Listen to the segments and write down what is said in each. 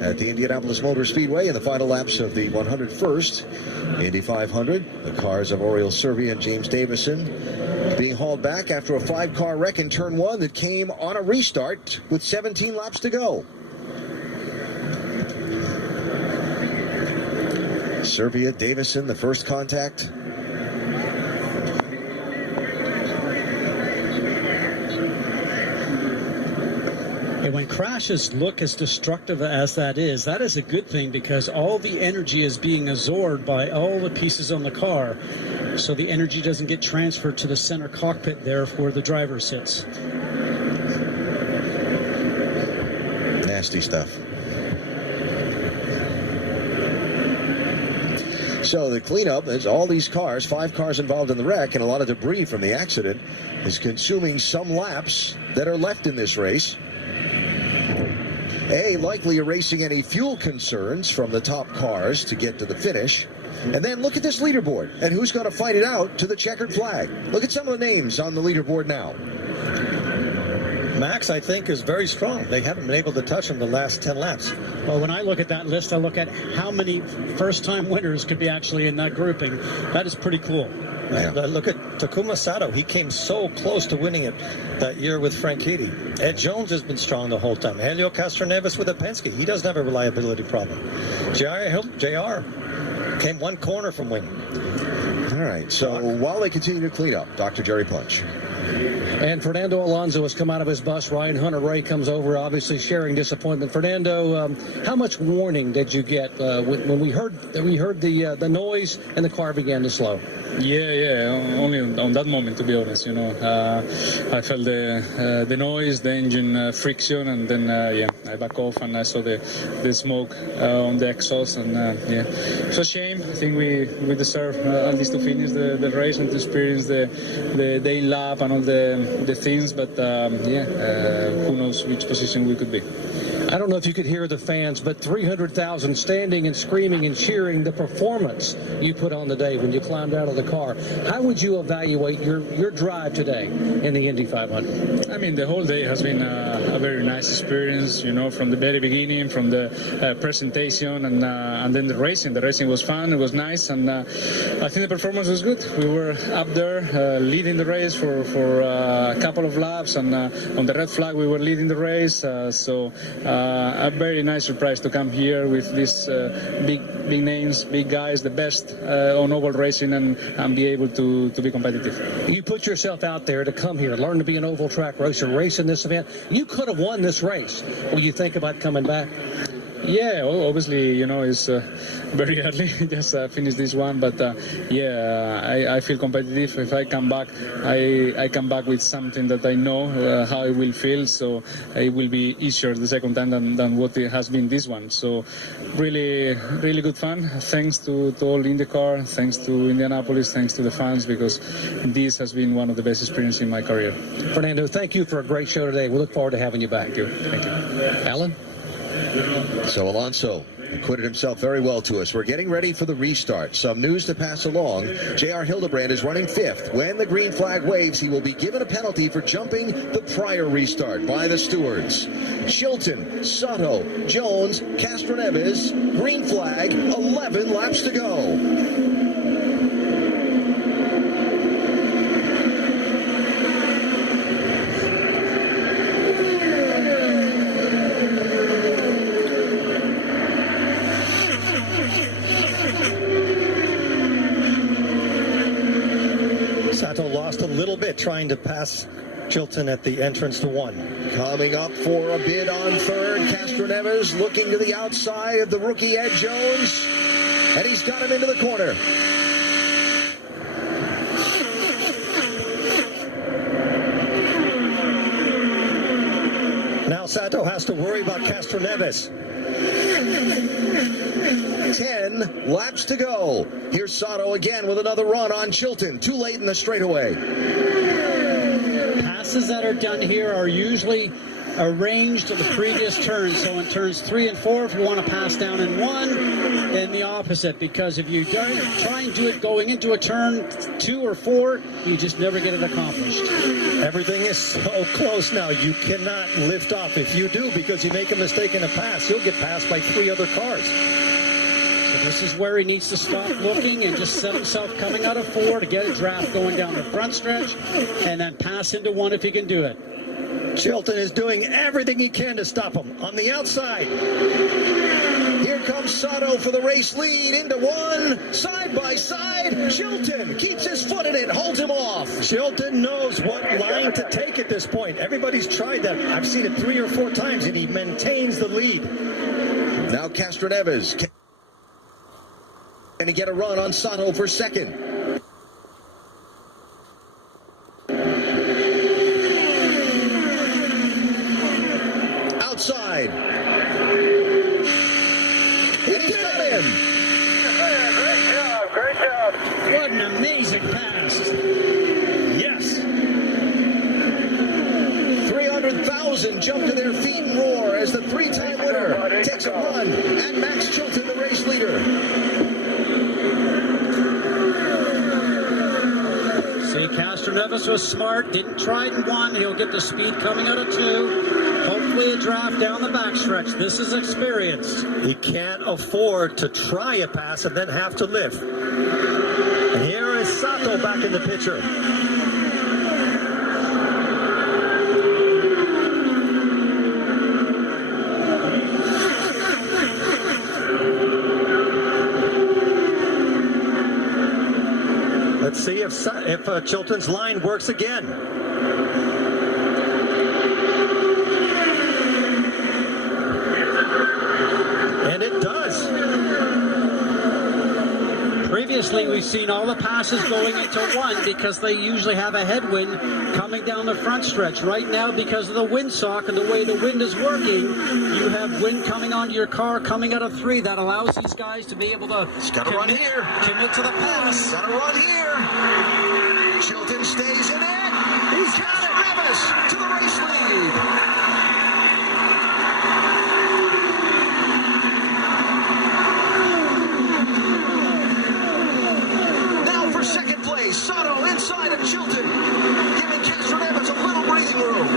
at the Indianapolis Motor Speedway in the final laps of the 101st Indy 500. The cars of Oriol Servia and James Davison being hauled back after a 5-car wreck in turn 1 that came on a restart with 17 laps to go. Servia, Davison, the first contact. And when crashes look as destructive as that is a good thing, because all the energy is being absorbed by all the pieces on the car. So the energy doesn't get transferred to the center cockpit there where the driver sits. Nasty stuff. So the cleanup is all these cars, 5 cars involved in the wreck, and a lot of debris from the accident is consuming some laps that are left in this race. Likely erasing any fuel concerns from the top cars to get to the finish. And then look at this leaderboard and who's going to fight it out to the checkered flag. Look at some of the names on the leaderboard now. Max, I think, is very strong. They haven't been able to touch him the last 10 laps. Well, when I look at that list, I look at how many first-time winners could be actually in that grouping. That is pretty cool. Yeah. Look at Takuma Sato. He came so close to winning it that year with Franchitti. Ed Jones has been strong the whole time. Helio Castroneves with a Penske. He doesn't have a reliability problem. JR came 1 corner from winning. All right, so while they continue to clean up, Dr. Jerry Punch. And Fernando Alonso has come out of his bus. Ryan Hunter-Ray comes over, obviously sharing disappointment. Fernando, how much warning did you get when we heard the noise and the car began to slow? Yeah, only on that moment, to be honest. I felt the noise, the engine friction, and then I back off and I saw the smoke on the exhaust, and it's a shame. I think we deserve at least to finish the race and to experience the day lap and all the things, but who knows which position we could be. I don't know if you could hear the fans, but 300,000 standing and screaming and cheering the performance you put on the day when you climbed out of the car. How would you evaluate your drive today in the Indy 500? I mean, the whole day has been a very nice experience, from the very beginning, from the presentation, and then the racing. The racing was fun, it was nice, and I think the performance was good. We were up there leading the race for a couple of laps, and on the red flag we were leading the race, so a very nice surprise to come here with these big names, big guys, the best on oval racing, and be able to be competitive. You put yourself out there to come here, learn to be an oval track racer, race in this event. You could have won this race. Will you think about coming back? Yeah, obviously, it's very early. Just finished this one, but I feel competitive. If I come back, I come back with something that I know how I will feel, so it will be easier the second time than what it has been this one. So really, really good fun. Thanks to all IndyCar, thanks to Indianapolis, thanks to the fans, because this has been one of the best experiences in my career. Fernando, thank you for a great show today. We look forward to having you back. Thank you. Alan? So Alonso acquitted himself very well to us. We're getting ready for the restart. Some news to pass along. J.R. Hildebrand is running 5th. When the green flag waves, he will be given a penalty for jumping the prior restart by the stewards. Chilton, Sato, Jones, Castroneves, green flag, 11 laps to go. Sato lost a little bit trying to pass Chilton at the entrance to 1. Coming up for a bid on 3rd, Castroneves looking to the outside of the rookie Ed Jones, and he's got him into the corner. Now Sato has to worry about Castroneves. 10 laps to go. Here's Sato again with another run on Chilton. Too late in the straightaway. Passes that are done here are usually arranged the previous turns. So in turns 3 and 4, if you want to pass down in 1, and the opposite, because if you try and do it going into a turn 2 or 4, you just never get it accomplished. Everything is so close now. You cannot lift off. If you do, because you make a mistake in a pass, you'll get passed by 3 other cars. So this is where he needs to stop looking and just set himself coming out of 4 to get a draft going down the front stretch, and then pass into 1 if he can do it. Chilton is doing everything he can to stop him. On the outside. Here comes Sato for the race lead into 1. Side by side. Chilton keeps his foot in it, holds him off. Chilton knows what line to take at this point. Everybody's tried that. I've seen it 3 or 4 times, and he maintains the lead. Now Castroneves. Can he get a run on Sato for second? Outside. And he's got him. Great job. What an amazing pass. Yes. 300,000 jump to their feet and roar as the 3-time winner takes a run at Max Chilton, the race leader. See, Castroneves was smart, didn't try it in 1. He'll get the speed coming out of 2. Hopefully a draft down the backstretch. This is experience. He can't afford to try a pass and then have to lift. And here is Sato back in the picture. Let's see if Chilton's line works again. And it does. Previously, we've seen all the passes going into 1 because they usually have a headwind coming down the front stretch. Right now, because of the windsock and the way the wind is working, you have wind coming onto your car coming out of 3. That allows these guys to be able to commit to the pass. Got to run here. Chilton stays in it. He's got it. Revis to the race lead. Now for second place, Sato inside of Chilton, giving Castroneves a little breathing room.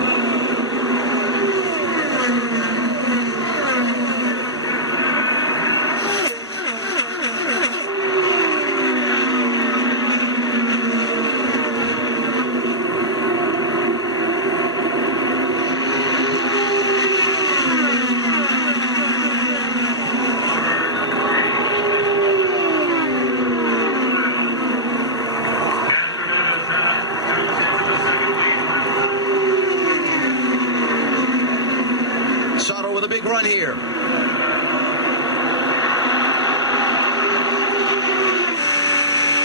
Sato with a big run here.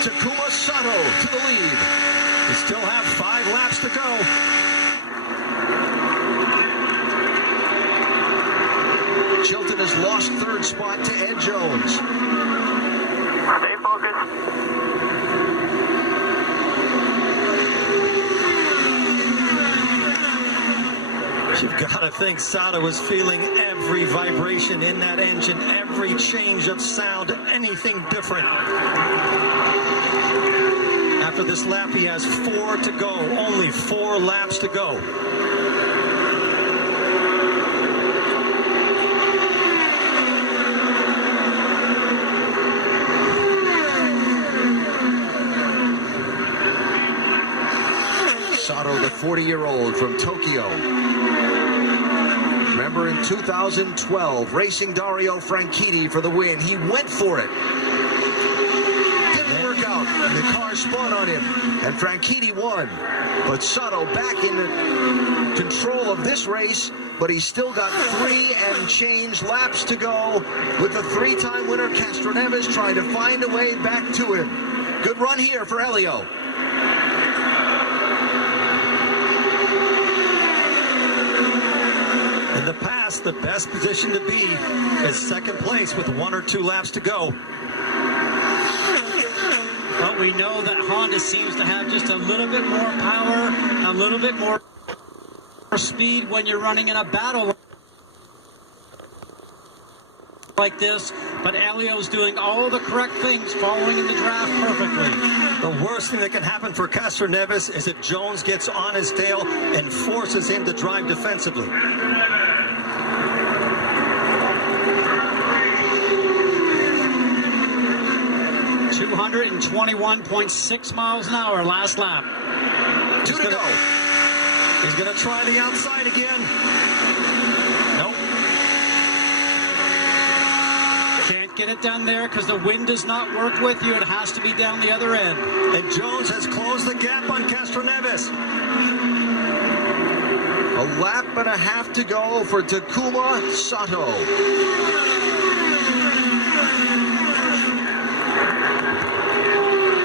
Takuma Sato to the lead. We still have 5 laps to go. Chilton has lost 3rd spot to Ed Jones. Stay focused. You've got to think Sato was feeling every vibration in that engine, every change of sound, anything different. After this lap, he has 4 to go, only 4 laps to go. Sato, the 40-year-old from Tokyo. Remember in 2012, racing Dario Franchitti for the win. He went for it. Didn't work out. And the car spun on him. And Franchitti won. But Sato back in the control of this race. But he's still got 3 and change laps to go with the 3-time winner Castroneves trying to find a way back to him. Good run here for Helio. In the past, the best position to be is second place with 1 or 2 laps to go. But we know that Honda seems to have just a little bit more power, a little bit more. speed when you're running in a battle like this, but Elio's doing all the correct things, following in the draft perfectly. The worst thing that can happen for Castroneves is if Jones gets on his tail and forces him to drive defensively. 221.6 miles an hour last lap. Two to go. He's going to try the outside again. Nope. Can't get it done there because the wind does not work with you. It has to be down the other end. And Jones has closed the gap on Castroneves. A lap and a half to go for Takuma Sato.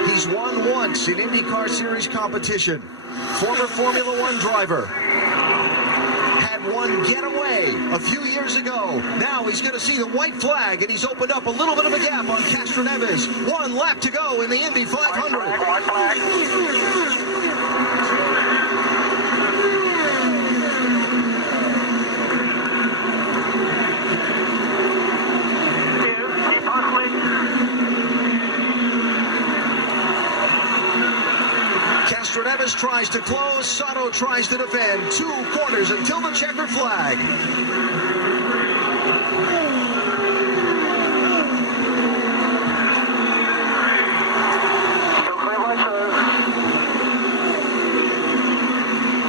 He's won once in IndyCar Series competition. Former Formula One driver. Had one getaway a few years ago. Now he's going to see the white flag, and he's opened up a little bit of a gap on Castroneves. One lap to go in the Indy 500. White flag. Keep hustling. Castroneves tries to close, Sato tries to defend. 2 corners until the checkered flag.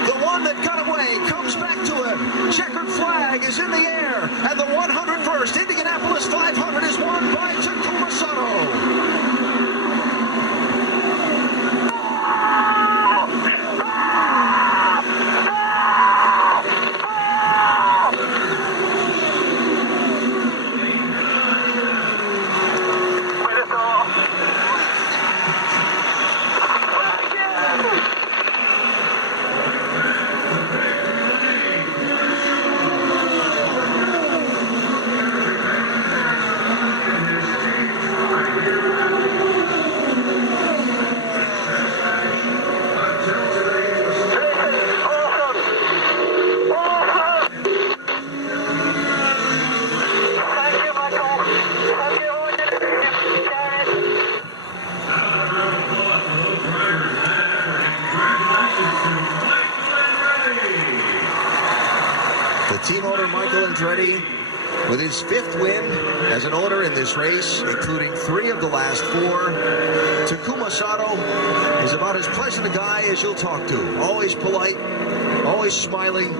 The one that got away comes back to him. Checkered flag is in the air, and the 101st Indianapolis 500 is won by Takuma Sato. Team owner Michael Andretti with his 5th win as an owner in this race, including 3 of the last 4. Takuma Sato is about as pleasant a guy as you'll talk to. Always polite, always smiling.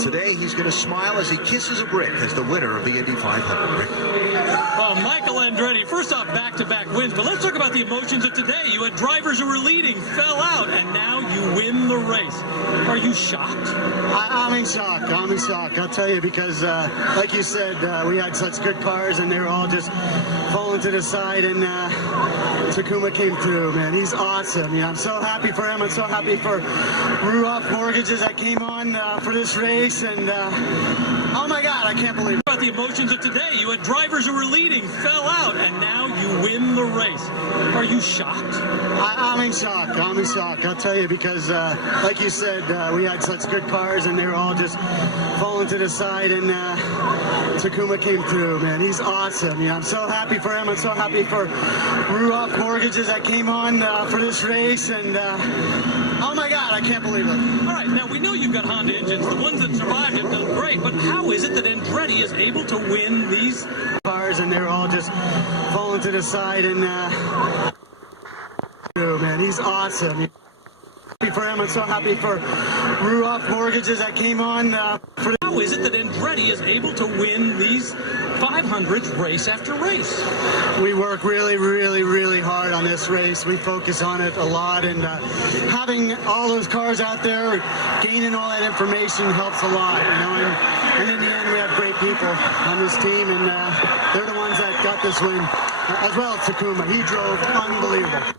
Today he's going to smile as he kisses a brick as the winner of the Indy 500. Rick. Well, Michael Andretti, first off, back-to-back wins, but let's talk about the emotions of today. You had drivers who were leading, fell out, and now you win the race. Are you shocked? I'm in shock. I'm in shock. I'll tell you, because like you said, we had such good cars, and they were all just falling to the side, and Takuma came through, man. He's awesome. Yeah, I'm so happy for him. I'm so happy for Ruoff Mortgages that came on for this race, and oh my God, I can't believe it. About the emotions of today. You had drivers who were leading, fell out, and now you win the race. Are you shocked? I'm in shock. I'm in shock. I'll tell you, because like you said, we had such good cars, and they were all just falling to the side, and Takuma came through, man. He's awesome. Yeah, I'm so happy for him. I'm so happy for Ruoff Mortgages that came on for this race, and oh my God, I can't believe it. All right, now we know you've got Honda engines. The ones that survived have done great, but how is it that Andretti is able to win these cars, and they were all just falling to the side, and man, he's awesome. Happy for him. I'm so happy for Ruoff Mortgages that came on for. How is it that Andretti is able to win these 500th race after race? We work really, really, really hard on this race. We focus on it a lot, and having all those cars out there, gaining all that information helps a lot, you know. And in the end, we have great people on this team, and they're the ones that got this win, as well as Takuma. He drove unbelievable.